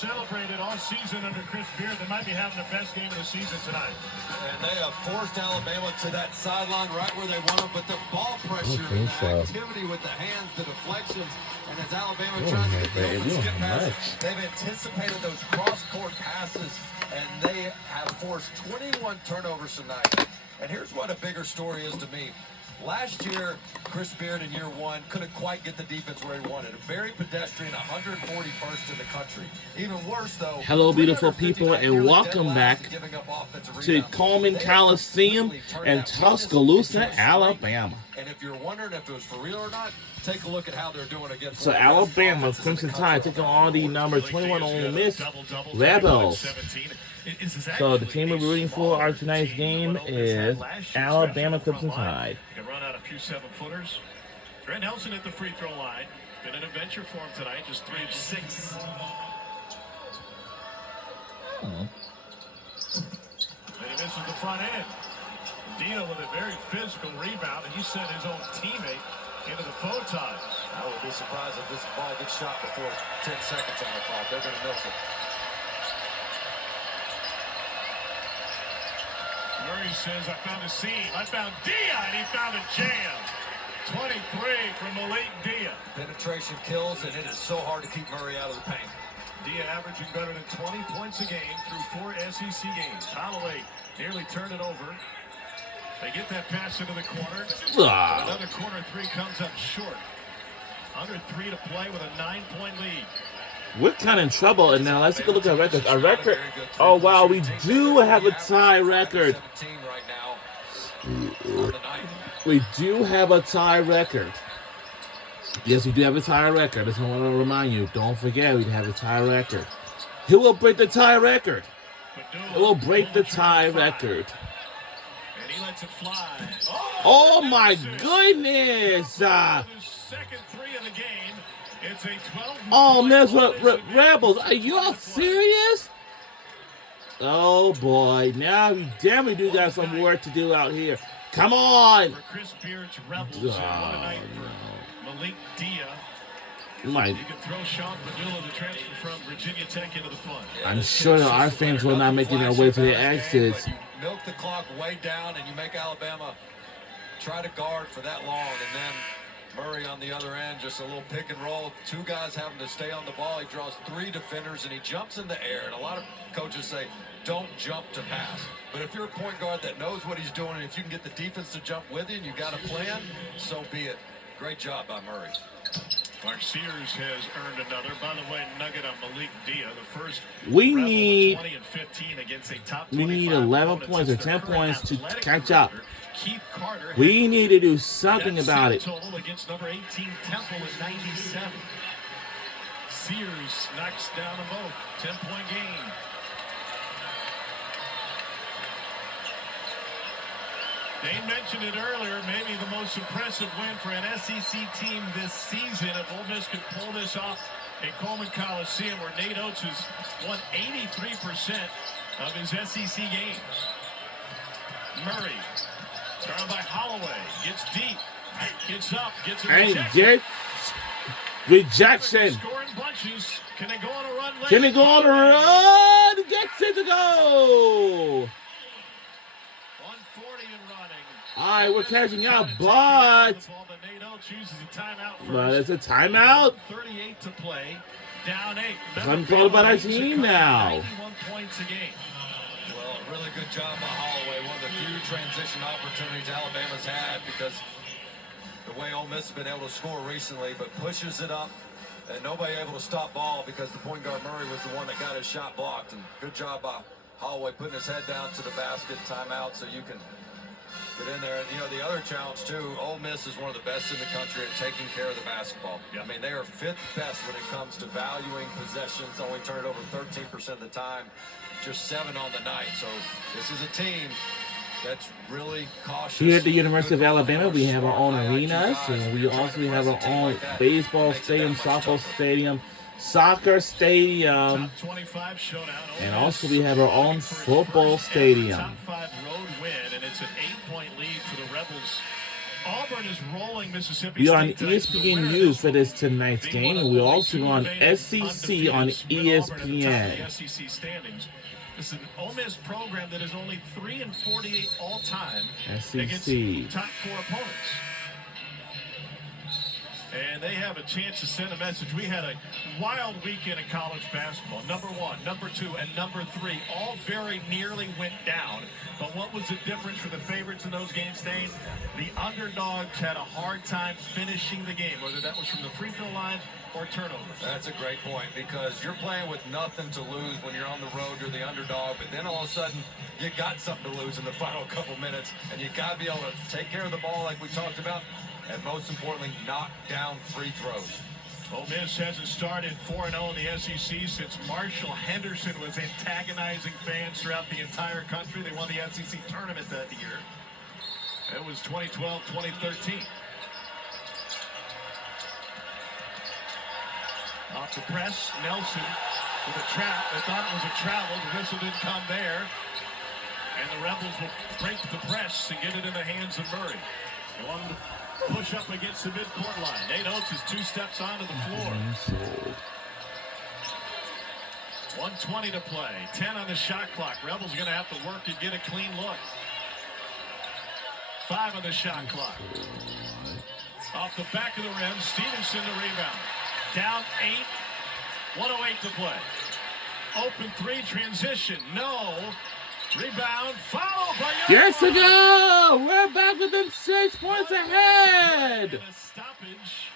celebrated all season under Chris Beard. They might be having the best game of the season tonight. And they have forced Alabama to that sideline right where they want them, but the ball pressure and the activity with the hands, the deflections, and as Alabama tries to get the open skip pass, they've anticipated those cross-court passes, and they have forced 21 turnovers tonight. And here's what a bigger story is to me. Last year, Chris Beard in year one couldn't quite get the defense where he wanted. A very pedestrian, 141st in the country. Even worse, though. Hello, beautiful people, and welcome back to Coleman Coliseum in Tuscaloosa, Alabama. And if you're wondering if it was for real or not, take a look at how they're doing against. So Alabama, Crimson Tide, taking on the number 21 Ole Miss Rebels. So the team we're rooting for tonight's game is Alabama Crimson Tide. Can run out a few 7-footers. Trent Nelson at the free throw line. Been an adventure for him tonight, just 3 of 6. And he misses the front end. Dia with a very physical rebound, and he sent his own teammate into the foe ties. I would be surprised if this ball gets shot before 10 seconds on the clock. They're going to miss it. Murray says, I found a seam. I found Dia, and he found a jam. 23 from Malik Dia. Penetration kills, and it is so hard to keep Murray out of the paint. Dia averaging better than 20 points a game through 4 SEC games. Holloway nearly turned it over. They get that pass into the corner. Another corner 3 comes up short. Under 3 to play with a 9-point lead. We're kind of in trouble, and now let's take a look at records. Our record, oh wow, we do have a tie record. We do have a tie record. Yes, we do have a tie record. I just want to remind you, don't forget we have a tie record. Who will break the tie record? Who will break the tie record? And he lets it fly. Oh my goodness! Second 3 of the game. It's a 12. Oh, Miss Rebels, are you all serious? Oh boy, now we definitely do got some work to do out here. Come on! For Chris Beard's Rebels, what a night for Malik Dia. You can throw Sean Padula, the transfer from Virginia Tech, into the fun. I'm sure that our fans will not making their way to the exits. You milk the clock way down, and you make Alabama try to guard for that long, and then Murray on the other end, just a little pick and roll. 2 guys having to stay on the ball. He draws 3 defenders, and he jumps in the air. And a lot of coaches say, don't jump to pass. But if you're a point guard that knows what he's doing, and if you can get the defense to jump with you, and you got a plan, so be it. Great job by Murray. Mark Sears has earned another. By the way, nugget on Malik Dia, the first. We need 20 and 15 against a top 11 points or 10 points to catch up. Keith Carter. We need to do something about it. Total against number 18 Temple at 97. Sears knocks down them both. 10-point game. Dane mentioned it earlier, maybe the most impressive win for an SEC team this season. If Ole Miss could pull this off in Coleman Coliseum, where Nate Oates has won 83% of his SEC games. Murray, started by Holloway, gets deep, gets up, gets a rejection. Rejection. Scoring bunches. Can they go on a run later? Can they go on a run? Gets it to go. 140 and running. All right, we're catching up, but it's a timeout. 38 to play. Down 8. I'm talking about our team now. 91 points a game. Well, really good job by Holloway. One of the few transition opportunities Alabama's had, because the way Ole Miss has been able to score recently, but pushes it up, and nobody able to stop ball because the point guard Murray was the one that got his shot blocked. And good job by Holloway putting his head down to the basket, timeout, so you can get in there. And, you know, the other challenge, too, Ole Miss is one of the best in the country at taking care of the basketball. I mean, they are 5th best when it comes to valuing possessions, only turn it over 13% of the time, just 7 on the night. So this is a team that's really cautious. Here at the University of Alabama, we have our own arenas, and we also have our own baseball stadium, softball stadium, soccer stadium, and also we have our own football stadium. Top 5 road win, and it's an 8-point lead for the Rebels Auburn is rolling Mississippi We are on State tonight, so the winner of ESPNU this for will this tonight's be game, one of and we only also two on remaining SEC undefeated on with Auburn at the top of ESPN. the SEC standings. This is an Ole Miss program that is only 3-48 all time against SEC. top 4 opponents. And they have a chance to send a message. We had a wild weekend of college basketball. Number 1, number 2, and number 3 all very nearly went down. But what was the difference for the favorites in those games, Dane? The underdogs had a hard time finishing the game, whether that was from the free throw line or turnovers. That's a great point, because you're playing with nothing to lose when you're on the road, you're the underdog, but then all of a sudden you got something to lose in the final couple minutes, and you got to be able to take care of the ball like we talked about, and most importantly, knock down free throws. Ole Miss hasn't started 4-0 in the SEC since Marshall Henderson was antagonizing fans throughout the entire country. They won the SEC tournament that year. It was 2012-2013. Off the press, Nelson with a trap. They thought it was a travel. The whistle didn't come there. And the Rebels will break the press and get it in the hands of Murray. They want him to push up against the midcourt line. Nate Oates is 2 steps onto the floor. 1:20 to play. 10 on the shot clock. Rebels going to have to work to get a clean look. 5 on the shot clock. Off the back of the rim, Stevenson the rebound. Down 8, 1:08 to play. Open 3, transition, no. Rebound, foul by Young. Yes, to go! We're back within 6 points ahead! And a stoppage.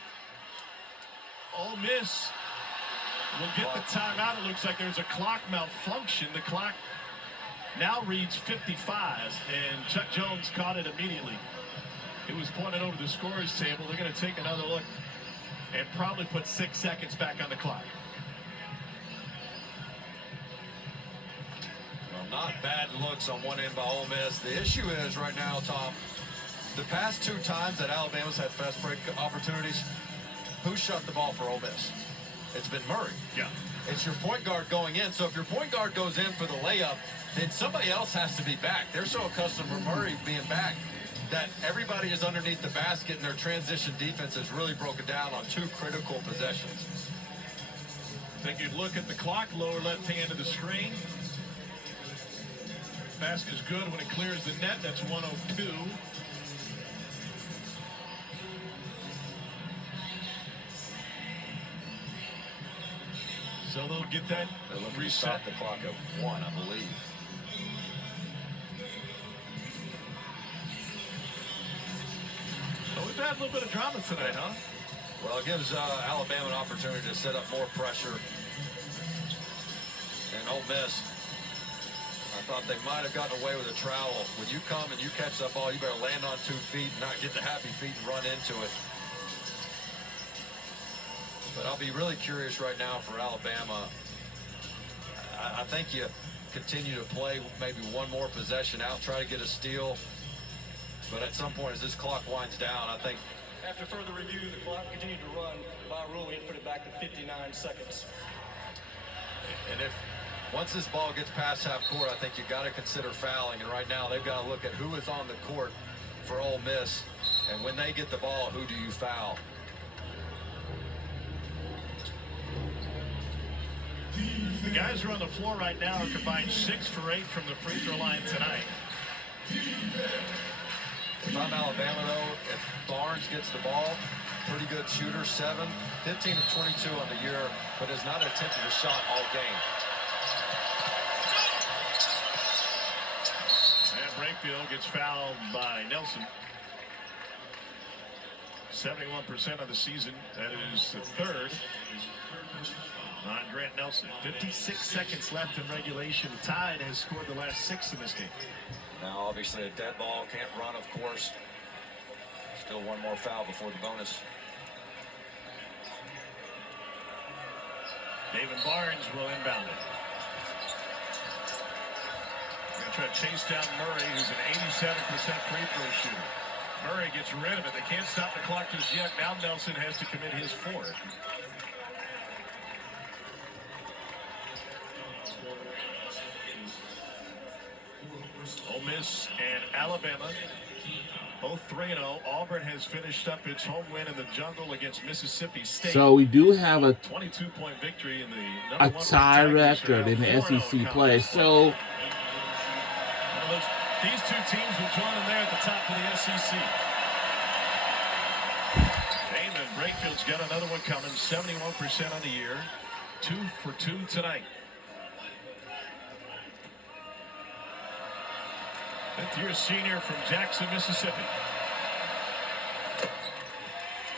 Ole Miss will get the timeout. It looks like there's a clock malfunction. The clock now reads 55, and Chuck Jones caught it immediately. It was pointed over the scorer's table. They're going to take another look and probably put 6 seconds back on the clock. Well, not bad looks on one end by Ole Miss. The issue is right now, Tom, the past 2 times that Alabama's had fast break opportunities, who shut the ball for Ole Miss? It's been Murray. Yeah. It's your point guard going in. So if your point guard goes in for the layup, then somebody else has to be back. They're so accustomed to Murray being back that everybody is underneath the basket, and their transition defense has really broken down on 2 critical possessions. Take a look at the clock, lower left hand of the screen. Basket is good when it clears the net. That's 1:02. So they'll get that They're looking to reset. stop the clock at 1, I believe. So we've had a little bit of drama tonight, huh? Well, it gives Alabama an opportunity to set up more pressure. And Ole Miss, I thought they might have gotten away with a travel. When you come and you catch that ball, you better land on 2 feet and not get the happy feet and run into it. But I'll be really curious right now for Alabama. I think you continue to play maybe one more possession out, try to get a steal. But at some point, as this clock winds down, I think After further review, the clock continued to run. By rule, we had put it back to 59 seconds. And if once this ball gets past half court, I think you got to consider fouling. And right now, they've got to look at who is on the court for Ole Miss. And when they get the ball, who do you foul? The guys who are on the floor right now are combined 6 for 8 from the free throw line tonight. If I'm Alabama, though, if Barnes gets the ball, pretty good shooter, 15 of 22 on the year, but has not attempted a shot all game. And Brakefield gets fouled by Nelson. 71% of the season. That is the 3rd on Grant Nelson. 56 seconds left in regulation. The Tide has scored the last 6 in this game. Now, obviously, a dead ball, can't run, of course. Still one more foul before the bonus. David Barnes will inbound it. Going to try to chase down Murray, who's an 87% free throw shooter. Murray gets rid of it. They can't stop the clock just yet. Now Nelson has to commit his 4th. Ole Miss and Alabama Both 3-0. Auburn has finished up its home win in the jungle against Mississippi State. So we do have a 22-point victory in the a number 1 tie Tigers record in the 4-0 SEC play. So these two teams will join them there at the top of the SEC. Damon Breakfield's got another one coming. 71% on the year. 2 for 2 tonight. Fifth-year senior from Jackson, Mississippi.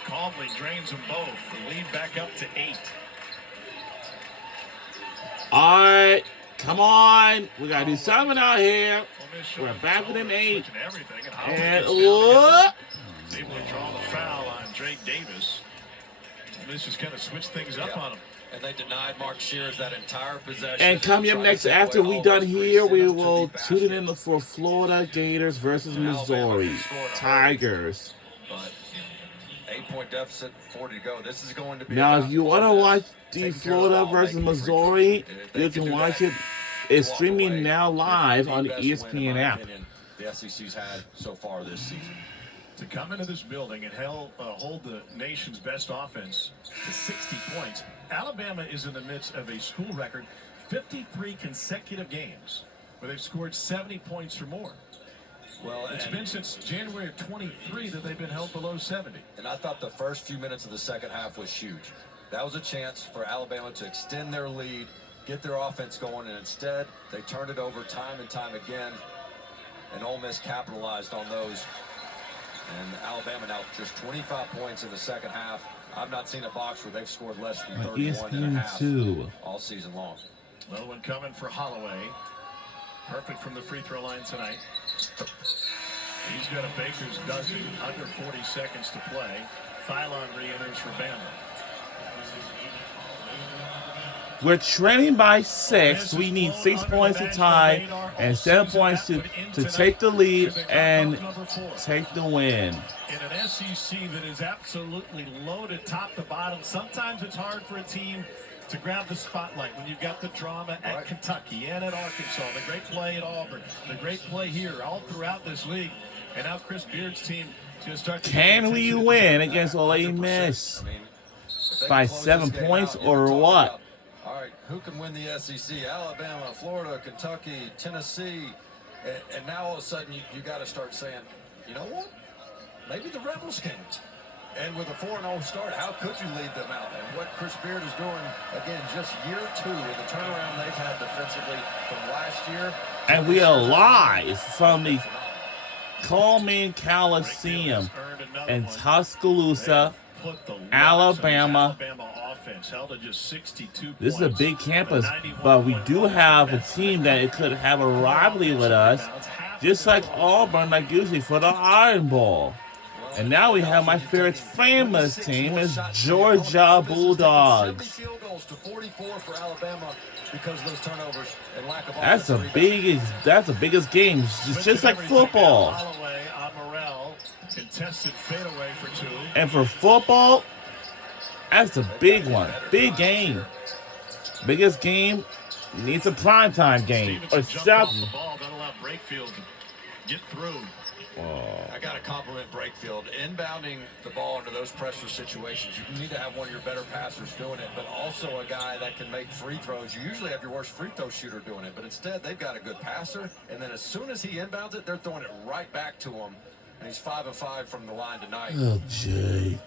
Calmly drains them both. The lead back up to 8. all right, come on, we gotta do something out here. We're back within 8. And able to draw the foul on Drake Davis. And this just kind of switched things up on him. And they denied Mark Shears that entire possession. And coming up next, after we done here, we will tune it in for Florida Gators versus Missouri Tigers. But 8-point deficit, 40 to go. This is going to be. Now, if you want to watch the Florida versus Missouri, you can watch it. It's streaming now live on the ESPN app. The SEC's had so far this season. To come into this building and hold the nation's best offense to 60 points, Alabama is in the midst of a school record 53 consecutive games where they've scored 70 points or more. Well, it's been since January of 23 that they've been held below 70. And I thought the first few minutes of the second half was huge. That was a chance for Alabama to extend their lead, get their offense going, and instead they turned it over time and time again, and Ole Miss capitalized on those. And Alabama now just 25 points in the second half. I've not seen a box where they've scored less than 31 and a half all season long. Another one coming for Holloway. Perfect from the free throw line tonight. He's got a baker's dozen, under 40 seconds to play. Phylon re-enters for Bama. We're trailing by 6. We need 6 points to tie and 7 points to take the lead and take the win. In an SEC that is absolutely loaded top to bottom, sometimes it's hard for a team to grab the spotlight when you've got the drama at Kentucky and at Arkansas, the great play at Auburn, the great play here all throughout this league. And now Chris Beard's team is going to start to Can we win against Ole Miss by 7 points or what? All right, who can win the SEC? Alabama, Florida, Kentucky, Tennessee. And now all of a sudden you got to start saying, you know what? Maybe the Rebels can't. And with a 4-0 start, how could you leave them out? And what Chris Beard is doing, again, just year 2 with the turnaround they've had defensively from last year. And we are live from the Coleman Coliseum in Tuscaloosa, Alabama. This is a big campus, but we do have a team that it could have a rivalry with us, just like Auburn, like usually for the Iron Bowl. And now we have my favorite famous team is Georgia Bulldogs. That's the biggest game. It's just like football. And for football, that's a big one. Big game. Biggest game needs a primetime game or something. Get through. I got to compliment Brakefield. Inbounding the ball into those pressure situations, you need to have one of your better passers doing it, but also a guy that can make free throws. You usually have your worst free throw shooter doing it, but instead they've got a good passer, and then as soon as he inbounds it, they're throwing it right back to him, and he's 5 of 5 from the line tonight. Oh, Jay.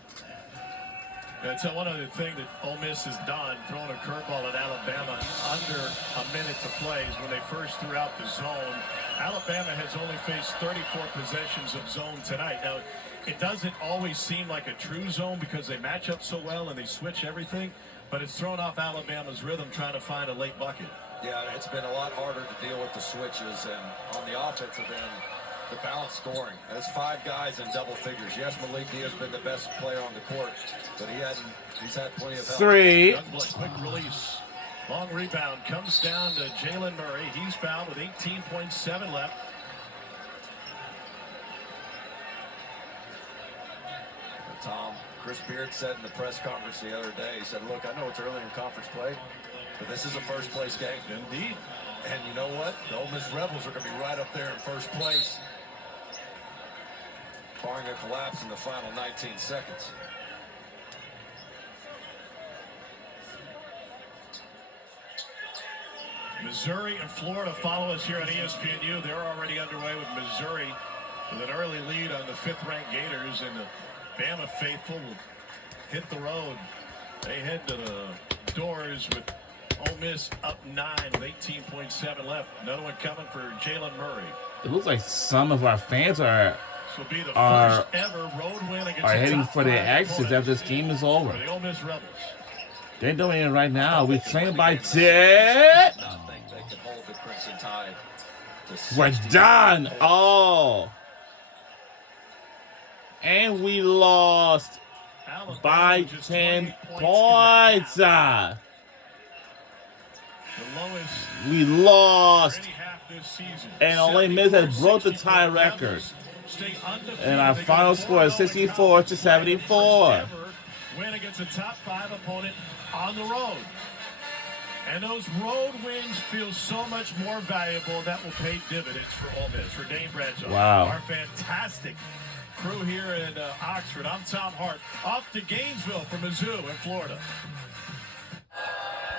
That's one other thing that Ole Miss has done, throwing a curveball at Alabama under a minute to play, is when they first threw out the zone. Alabama has only faced 34 possessions of zone tonight. Now, it doesn't always seem like a true zone because they match up so well and they switch everything, but it's thrown off Alabama's rhythm trying to find a late bucket. Yeah, it's been a lot harder to deal with the switches, and on the offensive end, the balanced scoring. There's 5 guys in double figures. Yes, Malik Diaz has been the best player on the court, but he's had plenty of help. 3. Youngblood, quick release. Long rebound comes down to Jalen Murray. He's fouled with 18.7 left. Tom, Chris Beard said in the press conference the other day, he said, look, I know it's early in conference play, but this is a first place game. Indeed. And you know what? The Ole Miss Rebels are going to be right up there in first place. barring a collapse in the final 19 seconds. Missouri and Florida follow us here on ESPNU. They're already underway with Missouri with an early lead on the 5th-ranked Gators, and the Bama faithful will hit the road. They head to the doors with Ole Miss up 9 with 18.7 left. Another one coming for Jalen Murray. It looks like some of our fans are This will be the first ever road win against are a heading top for their 5 exits opponent after this game is over. for the Ole Miss Rebels. They're doing it right now. We're trained by 10. I think they can hold the Crimson Tide to We're 60. done. Oh. And we lost Alabama by just 10 20 points. in the half. The lowest We for lost. any half this season. And Ole Miss has broke the tie 74-64. record. Stay undefeated. And our They go final score is 4-0 in 64 to college. 74. First ever win against a top 5 opponent on the road. And those road wins feel so much more valuable. That will pay dividends for Ole Miss, for Dane Bradshaw. Wow. Our fantastic crew here in Oxford. I'm Tom Hart. Off to Gainesville for Mizzou in Florida.